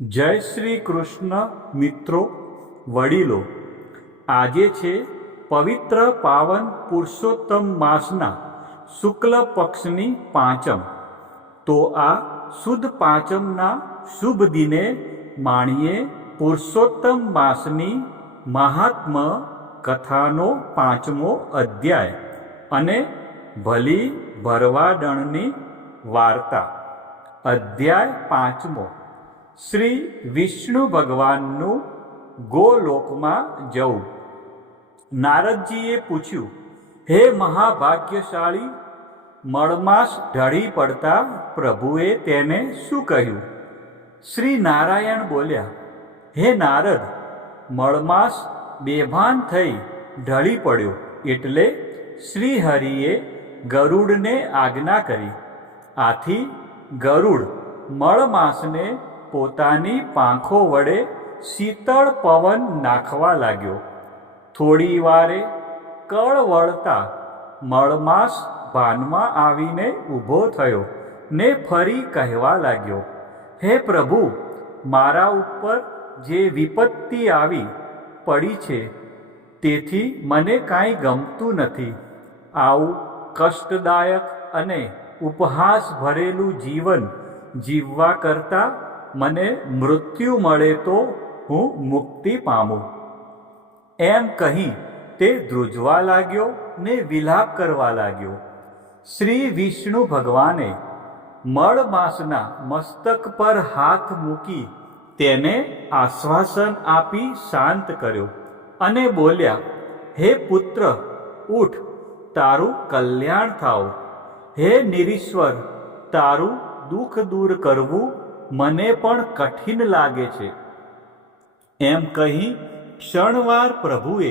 જય શ્રી કૃષ્ણ મિત્રો, વડીલો. આજે છે પવિત્ર પાવન પુરુષોત્તમ માસના શુક્લ પક્ષની પાંચમ. તો આ સુદ પાંચમના શુભ દિને માણીએ પુરુષોત્તમ માસની મહાત્મ્ય કથાનો પાંચમો અધ્યાય અને ભલી ભરવાડણની વાર્તા. અધ્યાય પાંચમો. શ્રી વિષ્ણુ ભગવાનનું ગોલોકમાં જવું. નારદજીએ પૂછ્યું, હે મહાભાગ્યશાળી, મળમાસ ઢળી પડતા પ્રભુએ તેને શું કહ્યું? શ્રી નારાયણ બોલ્યા, હે નારદ, મળમાસ બેભાન થઈ ઢળી પડ્યો એટલે શ્રી હરિએ ગરુડને આજ્ઞા કરી. આથી ગરુડ મળમાસને પોતાની પાંખો વડે શીતળ પવન નાખવા લાગ્યો. થોડી વારે કળ વળતા મળમાસ ભાનમાં આવીને ઊભો થયો ને ફરી કહેવા લાગ્યો, હે પ્રભુ, મારા ઉપર જે વિપત્તિ આવી પડી છે તેથી મને કાંઈ ગમતું નથી. આવું કષ્ટદાયક અને ઉપહાસ ભરેલું જીવન જીવવા કરતાં મને મૃત્યુ મળે તો હું મુક્તિ પામું. એમ કહી તે ધ્રુજવા લાગ્યો ને વિલાપ કરવા લાગ્યો. શ્રી વિષ્ણુ ભગવાને મળમાસના મસ્તક પર હાથ મૂકી તેને આશ્વાસન આપી શાંત કર્યો અને બોલ્યા, હે પુત્ર, ઉઠ, તારું કલ્યાણ થાઓ. હે નિરીશ્વર, તારું દુઃખ દૂર કરવું મને પણ કઠિન લાગે છે. એમ કહી ક્ષણવાર પ્રભુએ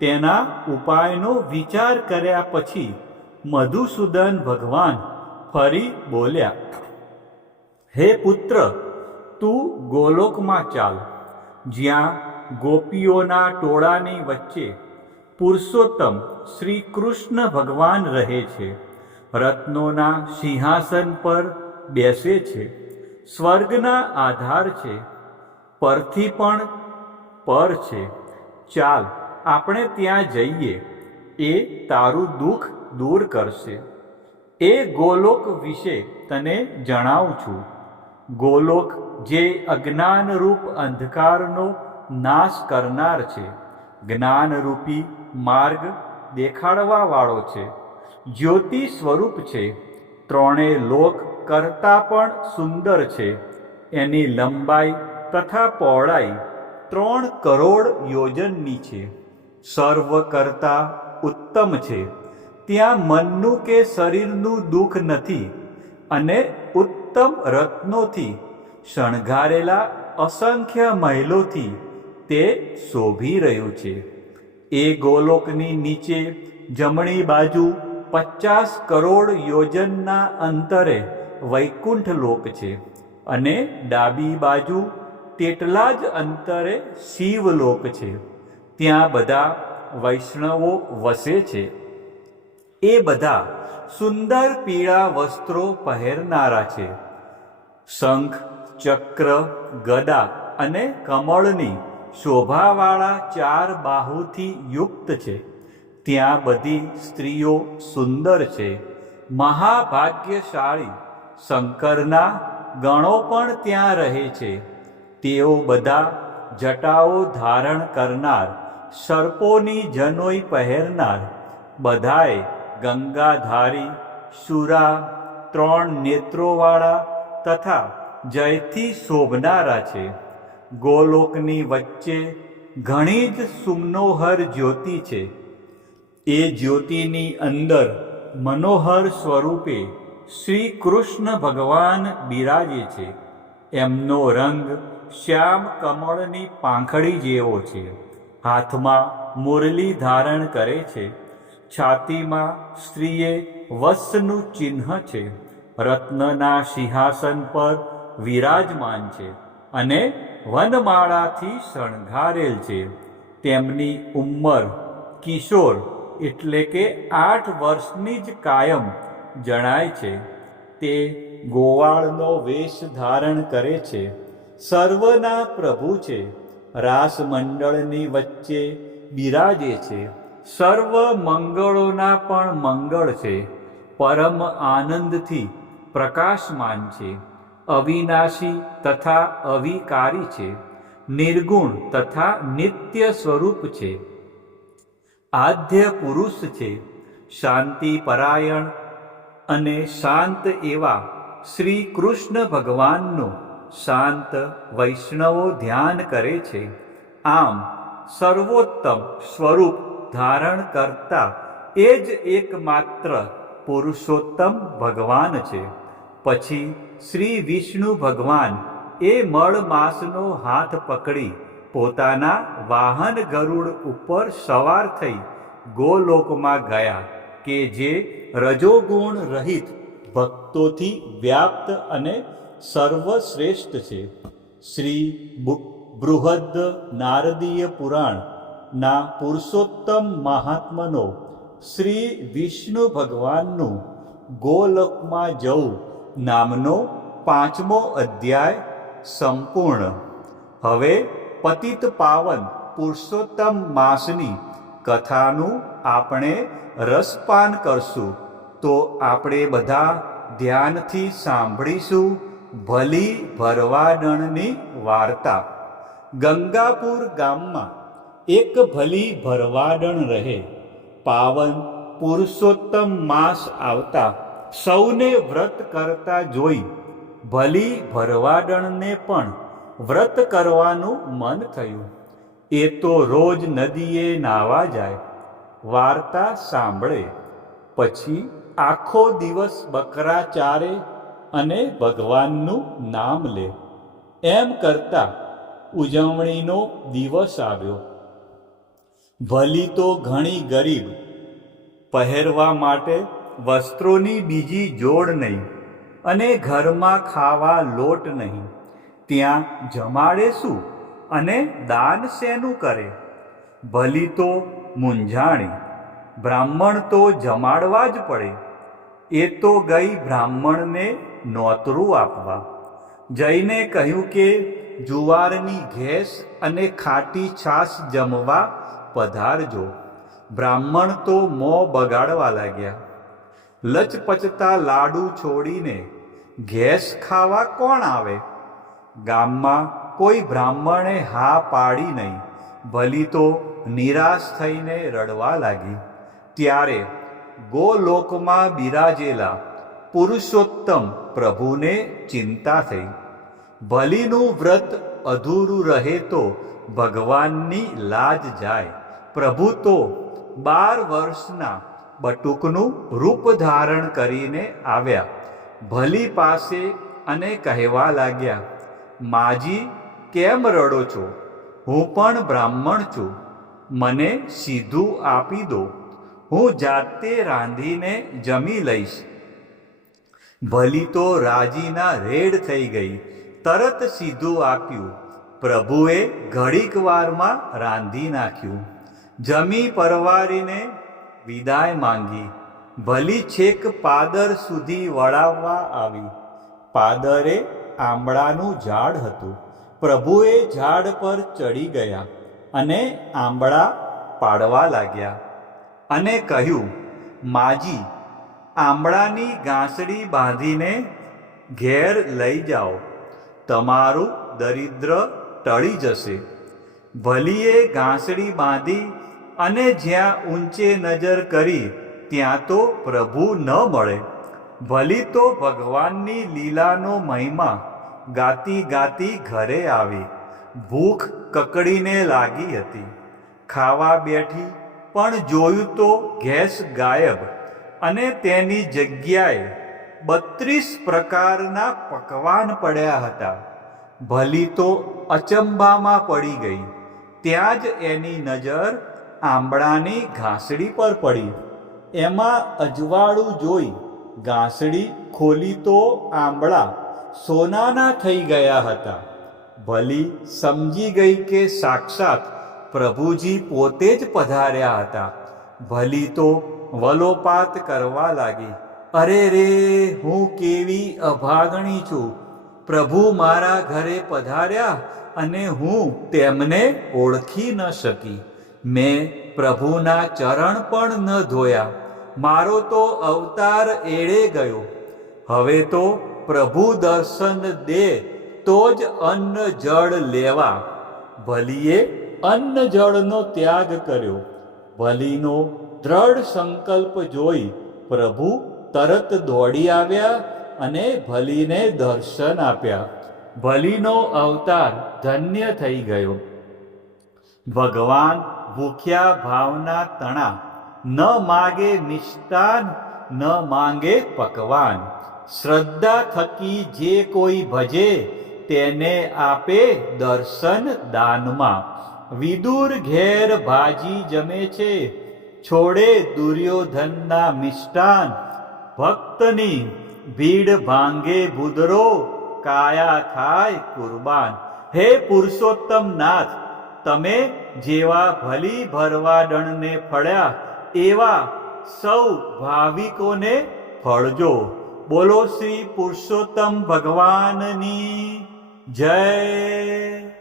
તેના ઉપાયનો વિચાર કર્યા પછી મધુસૂદન ભગવાન ફરી બોલ્યા, હે પુત્ર, તું ગોલોકમાં ચાલ, જ્યાં ગોપીઓના ટોળાની વચ્ચે પુરુષોત્તમ શ્રી કૃષ્ણ ભગવાન રહે છે. રત્નોના સિંહાસન પર બેસે છે, સ્વર્ગના આધાર છે, પરથી પણ પર છે. ચાલ, આપણે ત્યાં જઈએ, એ તારું દુઃખ દૂર કરશે. એ ગોલોક વિશે તને જણાવું છું. ગોલોક જે અજ્ઞાનરૂપ અંધકારનો નાશ કરનાર છે, જ્ઞાનરૂપી માર્ગ દેખાડવા વાળો છે, જ્યોતિ સ્વરૂપ છે, ત્રણેય લોક કરતાં પણ સુંદર છે. એની લંબાઈ તથા પહોળાઈ 3 કરોડ યોજનની છે. સર્વ કરતાં ઉત્તમ છે. ત્યાં મનનું કે શરીરનું દુઃખ નથી અને ઉત્તમ રત્નોથી શણગારેલા અસંખ્ય મહેલોથી તે શોભી રહ્યું છે. એ ગોલોકની નીચે જમણી બાજુ 50 કરોડ યોજનના અંતરે વૈકુંઠ લોક છે અને ડાબી બાજુ તેટલા જ અંતરે શિવલોક છે. ત્યાં બધા વૈષ્ણવો વસે છે. એ બધા સુંદર પીળા વસ્ત્રો પહેરનારા છે. શંખ, ચક્ર, ગદા અને કમળની શોભાવાળા 4 બાહુથી યુક્ત છે. ત્યાં બધી સ્ત્રીઓ સુંદર છે. મહાભાગ્યશાળી શંકરના ગણો પણ ત્યાં રહે છે. તેઓ બધા જટાઓ ધારણ કરનાર, સર્પોની જનોઈ પહેરનાર, બધાએ ગંગાધારી, શુરા, 3 નેત્રોવાળા તથા જયથી શોભનારા છે. ગોલોકની વચ્ચે ઘણી જ સુમનોહર જ્યોતિ છે. એ જ્યોતિની અંદર મનોહર સ્વરૂપે શ્રી કૃષ્ણ ભગવાન બિરાજે છે. એમનો રંગ શ્યામ કમળની પાંખડી જેવો છે. હાથમાં મુરલી ધારણ કરે છે. છાતીમાં સ્ત્રીએ વસ્સનું ચિહ્ન છે. રત્નના સિંહાસન પર વિરાજમાન છે અને વનમાળાથી શણગારેલ છે. તેમની ઉંમર કિશોર એટલે કે 8 વર્ષની જ કાયમ જણાય છે. તે ગોવાળનો વેશ ધારણ કરે છે. સર્વના પ્રભુ છે, રાસ મંડળની વચ્ચે બિરાજે છે, સર્વ મંગળોના પણ મંગળ છે, પરમ આનંદથી પ્રકાશમાન છે, અવિનાશી તથા અવિકારી છે, નિર્ગુણ તથા નિત્ય સ્વરૂપ છે, આદ્ય પુરુષ છે, શાંતિ પરાયણ અને શાંત એવા શ્રી કૃષ્ણ ભગવાનનું શાંત વૈષ્ણવો ધ્યાન કરે છે. આમ સર્વોત્તમ સ્વરૂપ ધારણ કરતા એ જ એકમાત્ર પુરુષોત્તમ ભગવાન છે. પછી શ્રી વિષ્ણુ ભગવાન એ મળમાસનો હાથ પકડી પોતાના વાહન ગરુડ ઉપર સવાર થઈ ગોલોકમાં ગયા, કે જે રજોગુણ રહિત ભક્તોથી વ્યાપ્ત અને સર્વશ્રેષ્ઠ છે. શ્રી બૃહદ નારદીય પુરાણના પુરુષોત્તમ મહાત્મનો શ્રી વિષ્ણુ ભગવાનનું ગોલોકમાં જવું નામનો 5મો અધ્યાય સંપૂર્ણ. હવે પતિત પાવન પુરુષોત્તમ માસની કથાનું આપણે રસપાન કરશું. તો આપણે બધા ધ્યાનથી સાંભળીશું ભલી ભરવાડણની વાર્તા. ગંગાપુર ગામમાં એક ભલી ભરવાડણ રહે. પાવન પુરુષોત્તમ માસ આવતા સૌને વ્રત કરતા જોઈ ભલી ભરવાડણને પણ વ્રત કરવાનું મન થયું. એ તો રોજ નદીએ નાહવા જાય, વાર્તા સાંભળે, પછી આખો દિવસ બકરા ચારે અને ભગવાનનું નામ લે. એમ કરતા ઉજવણીનો દિવસ આવ્યો. ભલી તો ઘણી ગરીબ, પહેરવા માટે વસ્ત્રોની બીજી જોડ નહીં અને ઘરમાં ખાવા લોટ નહીં. ત્યાં જમાડે શું અને દાન શેનું કરે? ભલી તો મૂંઝાણી, બ્રાહ્મણ તો જમાડવા જ પડે. એ તો ગઈ બ્રાહ્મણને નોતરું આપવા. જઈને કહ્યું કે જુવારની ઘેસ અને ખાટી છાશ જમવા પધારજો. બ્રાહ્મણ તો મોં બગાડવા લાગ્યા. લચપચતા લાડુ છોડીને ઘેસ ખાવા કોણ આવે? ગામમાં કોઈ બ્રાહ્મણે હા પાડી નહીં. ભલી તો નિરાશ થઈને રડવા લાગી. ત્યારે ગોલોકમાં બિરાજેલા પુરુષોત્તમ પ્રભુને ચિંતા થઈ. ભલીનું વ્રત અધૂરું રહે તો ભગવાનની લાજ જાય. પ્રભુ તો 12 વર્ષના બટુકનું રૂપ ધારણ કરીને આવ્યા ભલી પાસે અને કહેવા લાગ્યા, માજી કેમ રડો છો? હું પણ બ્રાહ્મણ છું, મને સીધું આપી દો, હું જાતે રાંધીને જમી લઈશ. ભલી તો રાજીના રેડ થઈ ગઈ, તરત સીધું આપ્યું. પ્રભુએ ઘડીક વારમાં રાંધી નાખ્યું. જમી પરવારીને વિદાય માંગી. ભલી છેક પાદર સુધી વળાવવા આવી. પાદરે આંબળાનું ઝાડ હતું. પ્રભુએ ઝાડ પર ચડી ગયા અને આંબળા પાડવા લાગ્યા અને કહ્યું, માજી આંબળાની ગાંસડી બાંધીને ઘેર લઈ જાઓ, તમારું દરિદ્ર ટળી જશે. ભલીએ ગાંસડી બાંધી અને જ્યાં ઊંચે નજર કરી ત્યાં તો પ્રભુ ન મળે. ભલી તો ભગવાનની લીલાનો મહિમા ગાતી ગાતી ઘરે આવી. ભૂખ કકડીને લાગી હતી. ખાવા બેઠી પણ જોયું તો ગેસ ગાયબ અને તેની જગ્યાએ 32 પ્રકારના પકવાન પડ્યા હતા. ભલી તો અચંબામાં પડી ગઈ. ત્યાં જ એની નજર આંબળાની ઘાસડી પર પડી. એમાં અજવાળું જોઈ ઘાસડી ખોલી તો આંબળા સોનાના થઈ ગયા હતા. ભલી સમજી ગઈ કે સાક્ષાત પ્રભુજી પોતે જ પધાર્યા હતા. ભલી તો વલોપાત કરવા લાગી. અરે રે, હું કેવી અભાગણી છું! પ્રભુ મારા ઘરે પધાર્યા અને હું તેમને ઓળખી ન શકી. મેં પ્રભુના ચરણ પણ ન ધોયા. મારો તો અવતાર એળે ગયો. હવે તો પ્રભુ દર્શન દે તો જ અન્ન જળ લેવા. ભલીએ અન્ન જળનો ત્યાગ કર્યો. ભલીનો દ્રઢ સંકલ્પ જોઈ પ્રભુ તરત દોડી આવ્યા અને ભલીને દર્શન આપ્યા. ભલીનો અવતાર ધન્ય થઈ ગયો. ભગવાન ભૂખ્યા ભાવના તણા, ન માગે મિષ્ટાન, ન માંગે પકવાન. શ્રદ્ધા થકી જે કોઈ ભજે તેને આપે દર્શન દાનમાં. વિદુર ઘેર ભાજી જમે છે, છોડે દુર્યોધનના મિષ્ટાન. ભક્તની ભીડ ભાંગે ભૂદરો, કાયા થાય કુરબાન. હે પુરુષોત્તમ નાથ, તમે જેવા ભલી ભરવાડણને ફળ્યા એવા સૌ ભાવિકોને ફળજો. બોલો શ્રી પુરુષોત્તમ ભગવાનની જય.